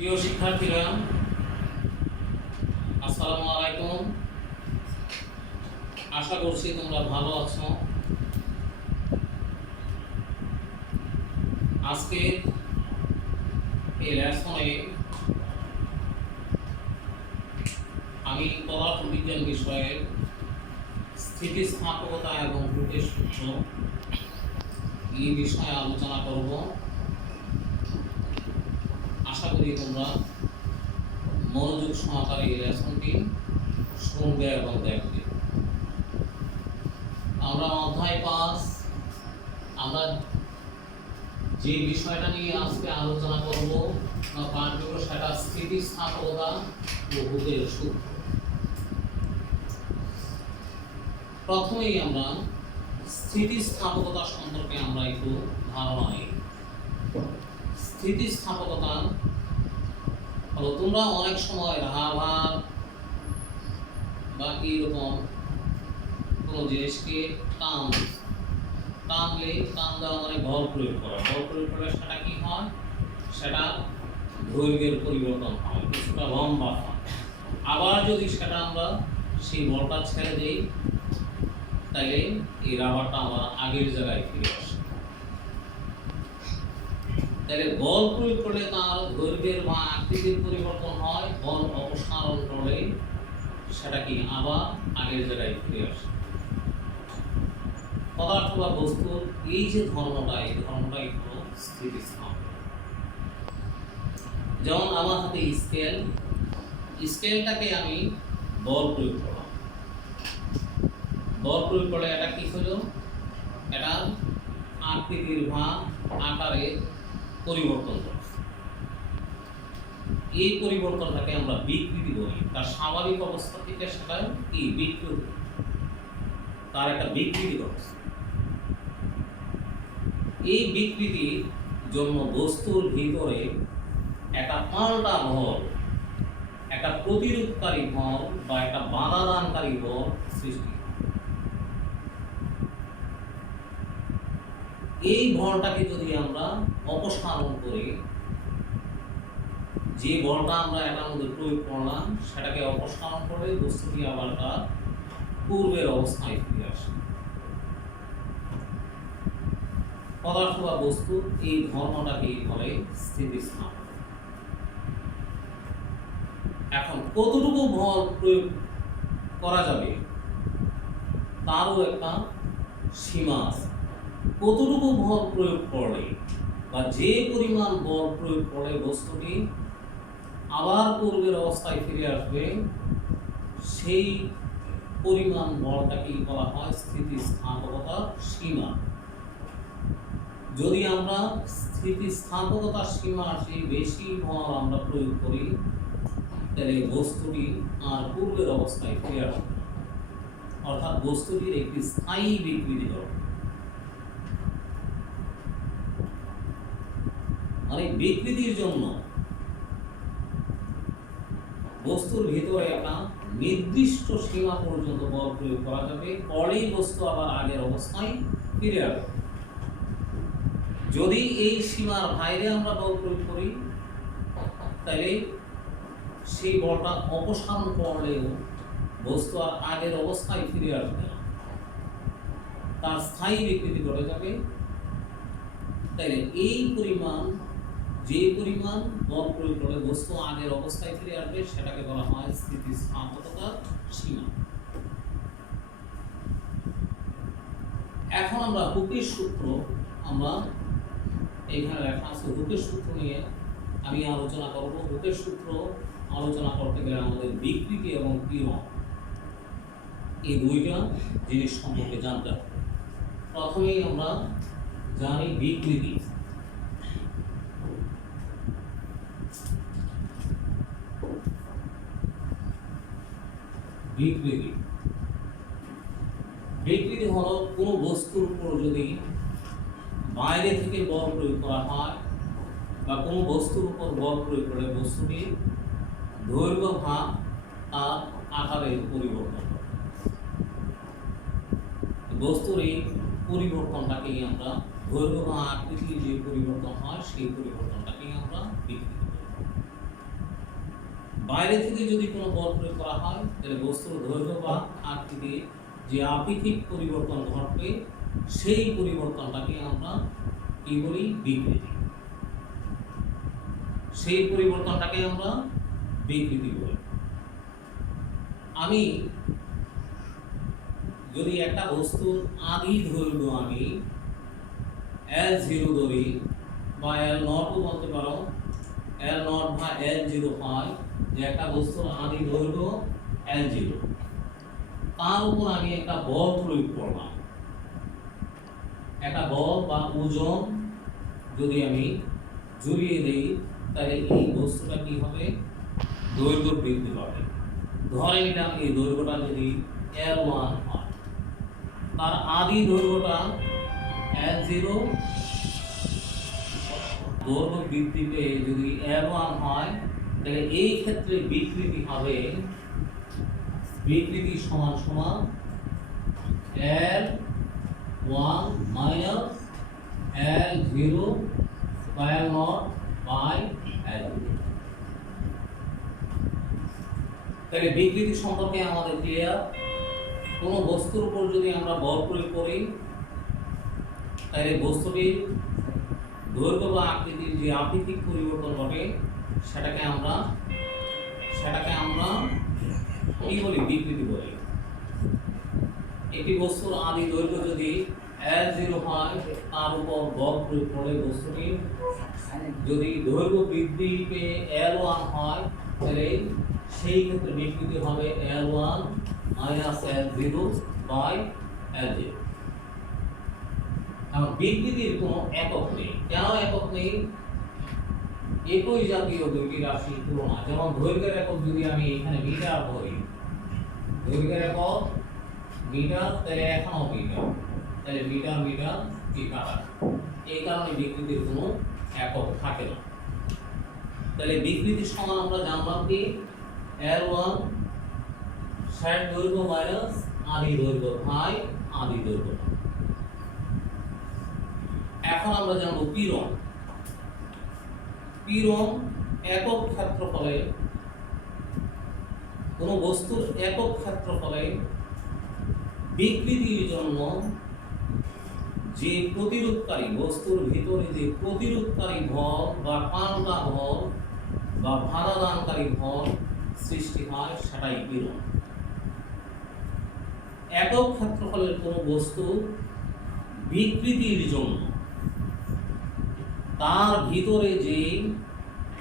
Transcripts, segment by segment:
প্রিয় শিক্ষার্থীরা, আসসালামু আলাইকুম। আশা করছি তোমরা ভালো আছো। আজকে এই লেসনে আমি পদার্থবিজ্ঞান বিষয়ের স্থিতিস্থাপকতা এবং ভূতের সূত্র এই বিষয়ে আলোচনা করব। আশা করি তোমরা মনোযোগ সহকারে এই লেসনটি শুনবে এবং দেখবে। আমরা অধ্যায় 5 আমরা যে বিষয়টা নিয়ে আজকে আলোচনা করব বা পাঠ করব সেটা স্থিতিস্থাপকতা ও ভূতের সূত্র। প্রথমেই আমরা স্থিতিস্থাপকতা সম্পর্কে আমরা একটু ধারণা নিই। স্থিতিস্থাপকতা হলো, তোমরা অনেক সময় রাবার বা এইরকম কোনো জিনিসকে টানলে টান দেওয়া মানে বল প্রয়োগ করা। বল প্রয়োগ করলে সেটা কি হয়? সেটা দৈর্ঘ্যের পরিবর্তন হয়, কিছুটা লম্বা হয়। আবার যদি সেটা আমরা সেই বলটা ছেড়ে দিই, তাইলে এই রাবারটা আবার আগের জায়গায় ফিরে আসে। তাহলে বল প্রয়োগ করলে তার দৈর্ঘ্যের বা আকৃতির পরিবর্তন হয়, বল অপসারণ করলে সেটা কি আবার আগের জায়গায় ফিরে আসে। পদার্থ বা বস্তুর এই যে ধর্মটাই হলো স্থিতিস্থাপক। যেমন আমার হাতে স্কেলটাকে আমি বল প্রয়োগ করলাম। বল প্রয়োগ করলে এটা কি হলো? এটা আকৃতির বা আকারের পরিবর্তন করছে। এই পরিবর্তনটাকে আমরা বিকৃতি বলি। তার স্বাভাবিক অবস্থা থেকে সেটা কি বিকৃতি, তার একটা বিকৃতি ঘটছে। এই বিকৃতির জন্য বস্তুর ভিতরে একটা পাল্টা বল, একটা প্রতিরূপকারী বল বা একটা বাধাদানকারী বল সৃষ্টি হয়। এই বলটাকে যদি আমরা অপসারণ করি, যে বলটা আমরা এটার মধ্যে প্রয়োগ করলাম সেটাকে অপসারণ করে বস্তুটি আবার তার পূর্বের অবস্থায় ফিরে আসে। পদার্থ বা বস্তু এই ধর্মটাকেই বলে স্থিতিস্থাপক। এখন কতটুকু বল প্রয়োগ করা যাবে তারও একটা সীমা আছে। কতটুকু বল প্রয়োগ করলে বা যে পরিমাণ বল প্রয়োগ করলে বস্তুটি আবার পূর্বের অবস্থায় ফিরে আসবে, সেই পরিমাণ বলটাকেই বলা হয় স্থিতিস্থাপকতার সীমা। যদি আমরা স্থিতিস্থাপকতার সীমার চেয়ে বেশি বল আমরা প্রয়োগ করি, তাহলে বস্তুটি আর পূর্বের অবস্থায় ফিরে আসবে, অর্থাৎ বস্তুটির একটি স্থায়ী বিকৃতি ঘটবে। মানে বিকৃতির জন্য বস্তুর ভিতরে একটা নির্দিষ্ট সীমা পর্যন্ত বল প্রয়োগ করা যাবে, পরেই বস্তু আবার আগের অবস্থায় ফিরে আসবে। যদি এই সীমার বাইরে আমরা বল প্রয়োগ করি, তাহলে সেই বলটা অপসারণ করলেও বস্তু আর আগের অবস্থায় ফিরে আসবে না, তার স্থায়ী বিকৃতি ঘটে যাবে। তাইলে এই পরিমাণ, যে পরিমাণ বল প্রয়োগ করলে বস্তু আগের অবস্থায় ফিরে আসবে, সেটাকে বলা হয় স্থিতিস্থাপকতার সীমা। এখন আমরা হুকের সূত্র, আমরা এইখানে লেখা আছে হুকের সূত্র নিয়ে আমি আলোচনা করব। হুকের সূত্র আলোচনা করতে গেলে আমাদের বিকৃতি এবং কিরণ এই দুইটা জিনিস সম্পর্কে জানতে হবে। প্রথমেই আমরা জানি বিকৃতি। বিকৃতি হলো কোনো বস্তুর উপর যদি বাইরে থেকে বল প্রয়োগ করা হয় বা কোনো বস্তুর উপর বল প্রয়োগ করে বস্তুটির দৈর্ঘ্য বা তার আকারের পরিবর্তন করে। বস্তুর এই পরিবর্তনটাকেই আমরা দৈর্ঘ্য বা আকৃতির যে পরিবর্তন হয়, সেই পরিবর্তনটাকেই আমরা বিকৃতি বলি। বাইরে থেকে যদি কোনো বল প্রয়োগ করা হয় তাহলে বস্তুর দৈর্ঘ্য বা আকৃতির যে আপেক্ষিক পরিবর্তন ঘটবে সেই পরিবর্তনটাকে আমরা কি বলি? বিকৃতি। সেই পরিবর্তনটাকে আমরা বিকৃতি বলি। আমি যদি একটা বস্তুর আদি দৈর্ঘ্য আমি L0 ধরি বা L0 বলতে পারো, L0 বা L0 হয়, যে একটা বস্তুর আদি দৈর্ঘ্য L0, তার উপর আমি একটা বল প্রয়োগ করলাম। একটা বল বা ওজন যদি আমি জড়িয়ে দিই তাহলে এই বস্তুটা কি হবে? দৈর্ঘ্য বৃদ্ধি পাবে। ধরে নিলাম এই দৈর্ঘ্যটা যদি L1 হয়, তার আদি দৈর্ঘ্যটা L0, দৈর্ঘ্য বৃদ্ধি পেয়ে যদি L1 হয় তাহলে এই ক্ষেত্রে বিকৃতি হবে, বিকৃতি সমান সমান L1 মাইনাস L0 বা L0 বাই L0। তাহলে বিকৃতি সম্পর্কে আমাদের ক্লিয়ার। কোনো বস্তুর উপর যদি আমরা বল প্রয়োগ করি তাহলে বস্তুটির দৈর্ঘ্য বা আকৃতির যে আপেক্ষিক পরিবর্তন ঘটে সেটাকে আমরা কি বলি? বিকৃতি বলি। একটি বস্তুর আদি দৈর্ঘ্য যদি L0 হয়, তার উপর বল প্রয়োগ করে বস্তুটি যদি দৈর্ঘ্য বৃদ্ধি পেয়ে L1 হয় তাহলে সেই ক্ষেত্রে বিকৃতি হবে L1 minus L0 by L0। এখন বিকৃতির কোনো একক নেই। কেন একক নেই? একই জাতীয় দুইটি রাশির তুলনা, যেমন দৈর্ঘ্যের একক যদি আমি এখানে মিটার ধরি, দৈর্ঘ্যের একক মিটার, তাহলে এখানেও মিটার, তাহলে মিটার মিটার কি কাটা, এই কারণে বিকৃতির কোনো একক থাকে না। তাহলে বিকৃতির সমান আমরা জানলাম কি? L1 ষাট দৈর্ঘ্য মাইনাস আদি দৈর্ঘ্য ভাই আদি দৈর্ঘ্য। এখন আমরা জানবো পীড়ন। পীড়ন একক ক্ষেত্রফলে, কোন বস্তুর একক ক্ষেত্রফলে বিকৃতির জন্য যে প্রতিরোধকারী, বস্তুর ভিতরে যে প্রতিরোধকারী ভর বা পাল্টা ভর বা বাধাদানকারী ভর সৃষ্টি হয় সেটাই পীড়ন। একক ক্ষেত্রফলের কোন বস্তু বিকৃতির জন্য তার ভিতরে যে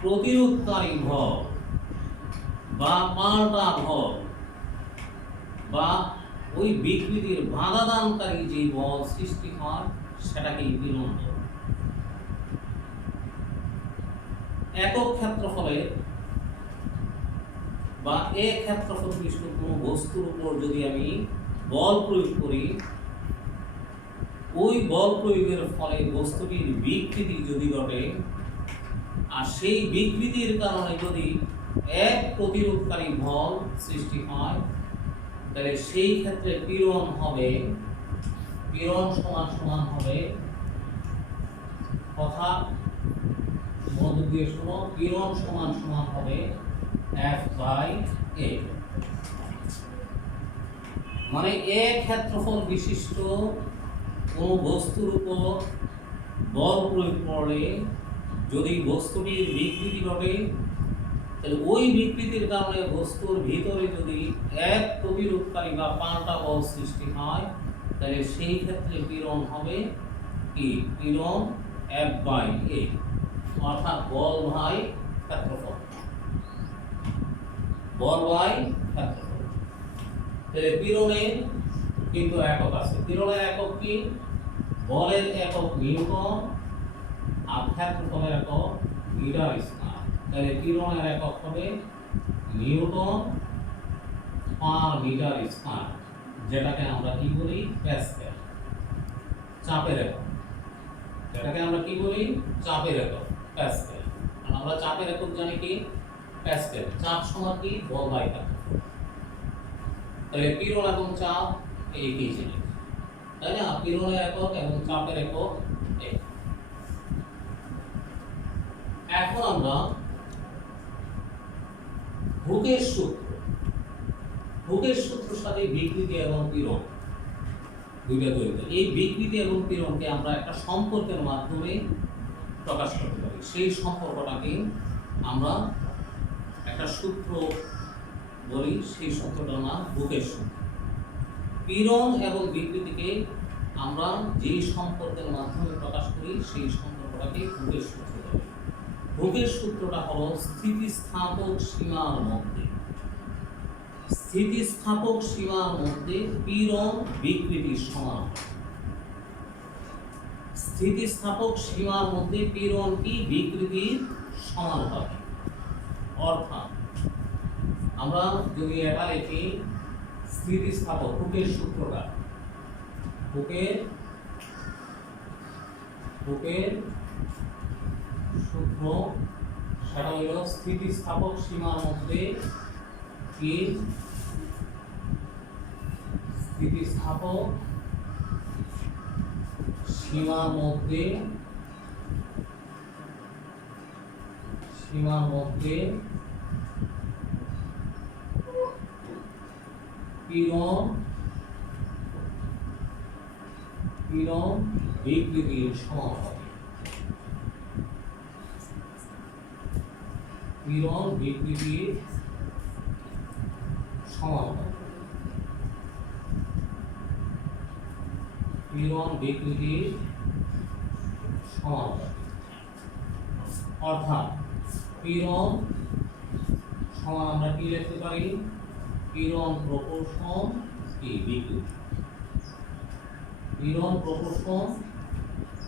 প্রতিরোধকারী ভর বা পাল্টা ভর বা ওই বিকৃতির বাধাদানকারী যে বল সৃষ্টি হয় সেটাকেই পীড়ন বলে। একক ক্ষেত্রফলে বা এক ক্ষেত্রফল বিশিষ্ট কোনো বস্তুর উপর যদি আমি বল প্রয়োগ করি, ওই বল প্রয়োগের ফলে বস্তুটির বিকৃতি যদি ঘটে, আর সেই বিকৃতির কারণে যদি এক প্রতিরোধকারী বল সৃষ্টি হয় তাহলে সেই ক্ষেত্রে পীড়ন হবে, পীড়ন সমান সমান হবে, কথা মধ্য দিয়ে শোনো, পীড়ন সমান সমান হবে F/A। মানে এক ক্ষেত্রফল বিশিষ্ট কোন বস্তুর উপর বল প্রয়োগ করলে যদি বস্তুটির বিকৃতি ঘটে তাহলে ওই বিকৃতির কারণে বস্তুর ভিতরে যদি এক প্রতিরোধকারী বা পাল্টা বল সৃষ্টি হয় তাহলে সেই ক্ষেত্রে পীড়ন হবে কি? পীড়ন F/A, অর্থাৎ বল ভাই ক্ষেত্রফল, বল বাই ক্ষেত্রফল। তাহলে পীড়নের কিন্তু একক আছে। পীড়নের একক কি? বলের একক নিউটন আর ক্ষেত্রফলের একক মিটার স্কয়ার। তাহলে পীড়নের একক হবে নিউটন পার মিটার স্কয়ার, যেটাকে আমরা কি বলি? প্যাসকেল। চাপের একক, যেটাকে আমরা কি বলি? চাপের একক, প্যাসকেল। আর আমরা চাপের একক জানি কি? প্যাসকেল। চাপ সমান কি? বল বাই ক্ষেত্রফল। তাহলে পীড়ন এবং চাপ একই জিনিস, তাই না? পীড়নের একক এবং চাপের একক এক। এখন আমরা হুকের সূত্রের সাথে বিকৃতি এবং পীড়ন দুইটা জড়িত। এই বিকৃতি এবং পীড়নকে আমরা একটা সম্পর্কের মাধ্যমে প্রকাশ করতে পারি। সেই সম্পর্কটাকে আমরা একটা সূত্র বলি, সেই সূত্রটার নাম হুকের সূত্র। পীড়ন এবং বিকৃতিকে আমরা যেই সম্পর্কের মাধ্যমে প্রকাশ করি সেই সম্পর্কটাকে হুকের সূত্র বলে। হুকের সূত্রটা হলো স্থিতিস্থাপক সীমার মধ্যে পীড়ন বিকৃতির সমান। স্থিতিস্থাপক সীমার মধ্যে পীড়ন কি বিকৃতির সমান হবে। অর্থাৎ আমরা যদি এটা লিখি স্থিতিস্থাপক হুকের সূত্রটা, হুকের সূত্র সেটা হলো স্থিতিস্থাপক সীমার মধ্যে কি স্থিতিস্থাপক সীমার মধ্যে পীড়ন বিকৃতির সমান হবে। পীড়ন বিকৃতির সমান হবে। পীড়ন বিকৃতির সমান হবে। অর্থাৎ পীড়ন সমান আমরা কি লিখতে পারি? পীড়ন প্রপোর্শন কি বিকৃতি। পীড়ন প্রপোর্শন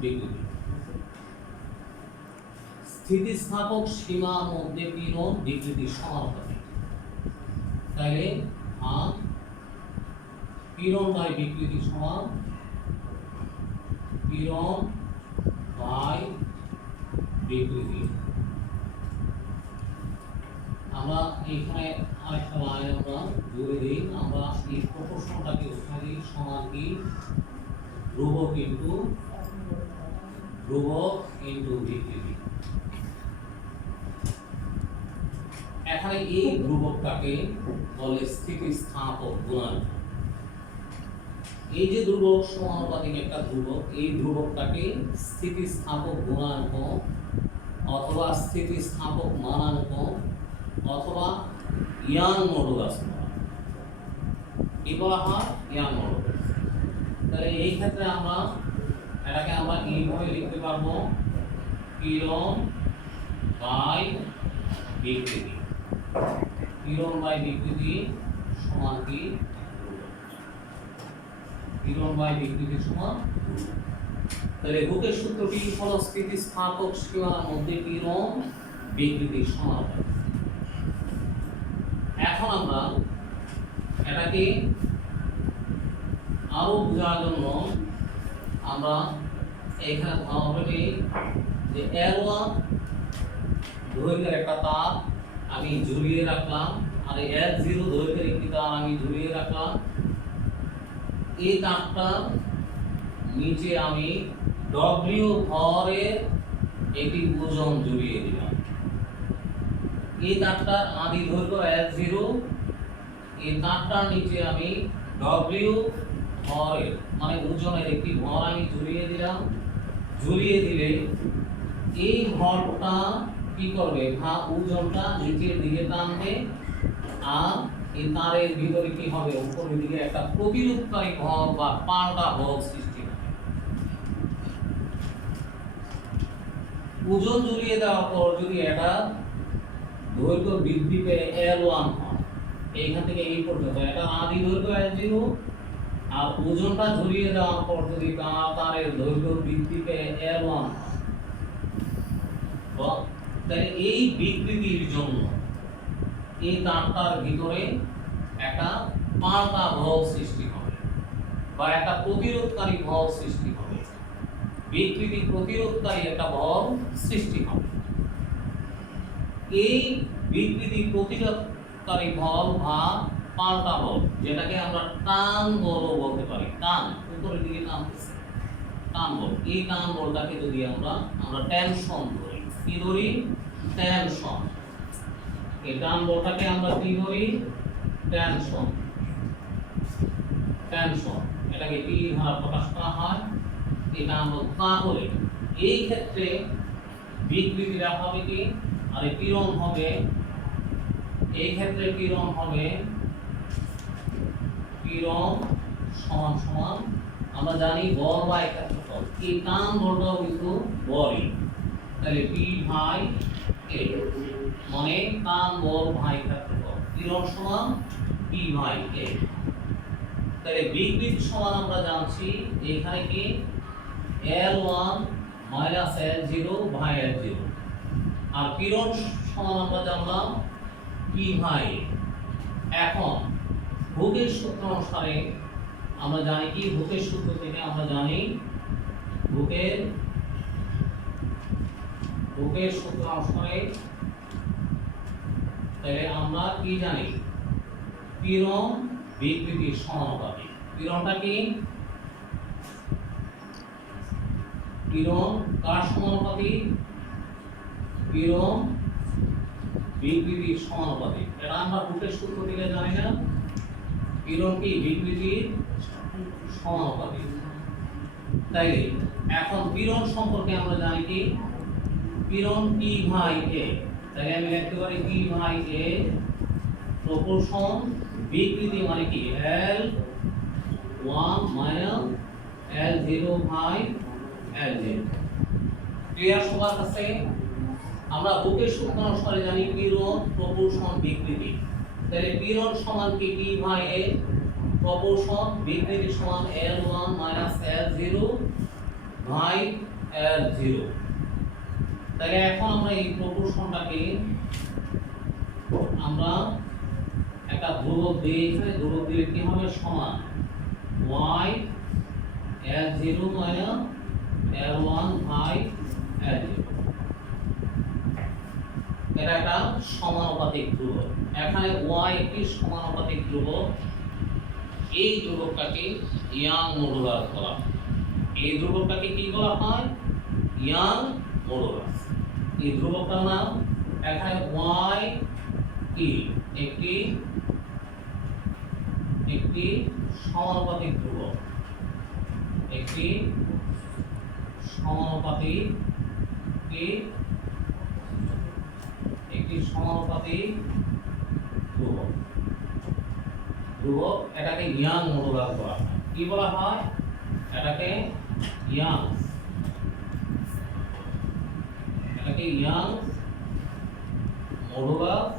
বিকৃতি। স্থিতিস্থাপক সীমার মধ্যে পীড়ন বিকৃতির সমান হবে। তাহলে পীড়ন বাই বিকৃতি সমান পীড়ন বাই বিকৃতি। আমরা এখানে আরেকটা লাইন আমরা জুড়ে দিই। আমরা এই প্রপোর্শনটাকে ওখানে সমান কি ধ্রুবক ইনটু বিকৃতি। এখানে এই ধ্রুবকটাকে বলে স্থিতিস্থাপক গুণাঙ্ক। এই যে ধ্রুবক সমানুপাতিক একটা ধ্রুবক, এই ধ্রুবকটাকে স্থিতিস্থাপক গুণাঙ্ক অথবা স্থিতিস্থাপক মানাঙ্ক অথবা ইয়াং মডুলাস কি বলা হয়? Young modulus. তাহলে এই ক্ষেত্রে আমরা এটাকে আমরা এইভাবে লিখতে পারবো পীড়ন বাই বিকৃতি। পীড়ন বাই বিকৃতি সমান কি? পীড়ন বাই বিকৃতি সমান। তাহলে হুকের সূত্রটি হলো স্থিতিস্থাপক সীমার মধ্যে পীড়ন বিকৃতির সমান। এখন আমরা এটাকে আরো বোঝার জন্য আমরা এখানে অলরেডি যে L1 দৈর্ঘ্যের একটা তার আমি ঝুলিয়ে রাখলাম, আর L0 দৈর্ঘ্যের একটি তার আমি ঝুলিয়ে রাখলাম। এই তারটা নিচে আমি W ভরের একটি ওজন ঝুলিয়ে দিলাম। এই তারটার আদি দৈর্ঘ্য L0, এই তারটার নিচে আমি W ভরের মানে ওজনের একটি ভর আমি ঝুলিয়ে দিলাম। ঝুলিয়ে দিলে এই ভরটা কি করবে? ওজনটা নিচের দিকে টানবে, আর এই তারের ভিতরে কি হবে? উপরের দিকে একটা প্রতিরোধকারী ভর বা পাল্টা ভর সৃষ্টি হবে। ওজন ঝুলিয়ে দেওয়ার পর যদি এটা দৈর্ঘ্য বৃদ্ধি পেয়ে L1 হয়, এইখান থেকে এই পর্যন্ত এটা আদি দৈর্ঘ্য L0, আর ওজনটা ঝুলিয়ে দেওয়ার পর যদি তারের দৈর্ঘ্য বৃদ্ধি পেয়ে L1 হয়, তাহলে এই বিকৃতির জন্য এই তারটার ভিতরে একটা পাল্টা ভর সৃষ্টি হবে বা একটা প্রতিরোধকারী ভর সৃষ্টি হবে। বিকৃতি প্রতিরোধকারী একটা ভর সৃষ্টি হবে। এই বিকৃতি প্রতিরোধকারী ভর বা পাল্টা বল, যেটাকে আমরা টান বলও বলতে পারি। টান উপরের দিকে টানতেছে, টান বল। এই টান বলটাকে যদি আমরা টেনশন ধরি, কি ধরি? টেনশন। এই ডান বলটাকে আমরা কি বলি টেনশন। টেনশন এটাকে টি দ্বারা প্রকাশ করা হয়। এটা আমরা তাহলে এই ক্ষেত্রে বিকৃতিটা হবে কি আর এই পীড়ন হবে, এই ক্ষেত্রে পীড়ন হবে পীড়ন সমান সমান আমরা জানি বল বাই ক্ষেত্রফল। এই টান বলটাও কিন্তু বলই, তাহলে পি ভাই এ মানে টান বল ভাই ক্ষেত্রফল, পীড়ন সমান পি ভাই এ। তাহলে বিকৃতি সমান আমরা জানছি এখানে কি L1 মাইনাস L0 ভাই L0, আর পীড়ন সমান আমরা জানলাম পি ভাই এ। এখন ভোগের সূত্র অনুসারে আমরা জানি কি, ভোগের সূত্র থেকে আমরা জানি ভোগের সূত্র অনুসারে তাহলে আমরা কি জানি পীড়ন বিকৃতির সমানুপাতিক। পীড়নটা কি, পীড়ন কার সমানুপাতিক, পীড়ন বিকৃতির সমানুপাতিক। এটা আমরা ভোগের সূত্র থেকে জানি না, পীড়ন কি বিকৃতির সমানুপাতিক। তাইলে এখন পীড়ন সম্পর্কে আমরা জানি কি পীড়ন পি ভাই এ, তাহলে আমি লিখতে পারি পি ভাই এ প্রপোর্শন বিকৃতি মানে কি L1 মাইনাস L0 ভাই L0। ক্লিয়ার সবার কাছে? আমরা ভোগের সূত্র অনুসারে জানি পীড়ন প্রপোর্শন বিকৃতি, তাহলে পীড়ন সমান কি পি ভাই এ প্রপোর্শন বিকৃতি সমান L1 মাইনাস L0 ভাই L0। তাহলে এখন আমরা এই প্রপোর্শনটাকে আমরা একটা ধ্রুবক দিই, এখানে ধ্রুবক দিলে কি হবে সমান y L0 মাইনাস L1 ভাই L0। এটা একটা সমানুপাতিক ধ্রুবক, এখানে y একটি সমানুপাতিক ধ্রুবক। এই ধ্রুবকটাকে ইয়াং মডুলাস বলা হয়। এই ধ্রুবকটাকে কি বলা হয়? Young modulus. এই ধ্রুবকটার নাম, এখানে y কি একটি সমানুপাতিক ধ্রুবক, একটি সমানুপাতিক ধ্রুবক। ধ্রুবক এটাকে ইয়াং মডুলাস বলা হয়। কি বলা হয়? এটাকে ইয়াং মডুলাস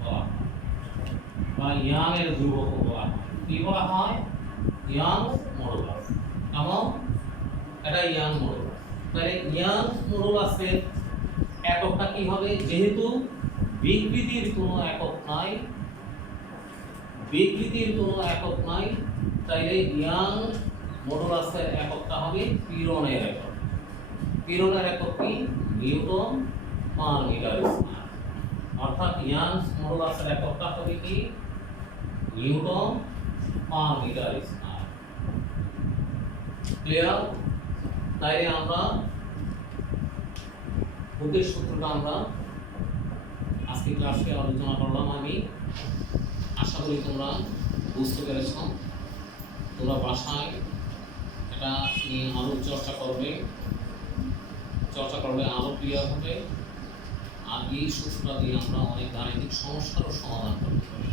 বলা হয় বা ইয়াং এর ধ্রুবক বলা হয়। কি বলা হয়? Young modulus. কেমন? এটা ইয়াং মডুলাস। তাহলে ইয়াং মডুলাসের এককটা কি হবে? যেহেতু বিকৃতির কোনো একক নাই, তাইলে ইয়াং মডুলাসের এককটা হবে পীড়নের একক। পীড়নের একক কি? Newton per metre square. অর্থাৎ ইয়াং মডুলাসের এককটা হবে কি? Newton per metre square. Clear? তাইলে আমরা ভোগের সূত্রটা আমরা আজকে ক্লাসে আলোচনা করলাম। আমি আশা করি তোমরা বুঝতে পেরেছ। তোমরা বাসায় এটা নিয়ে আরো চর্চা করবে, আরো ক্লিয়ার হবে। আর এই সূত্রটা দিয়ে আমরা অনেক গাণিতিক সমস্যারও সমাধান করতে পারি।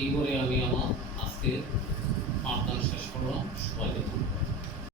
এই বলে আমি আমার আজকের পাঠদান শেষ করলাম। সবাইকে ধন্যবাদ।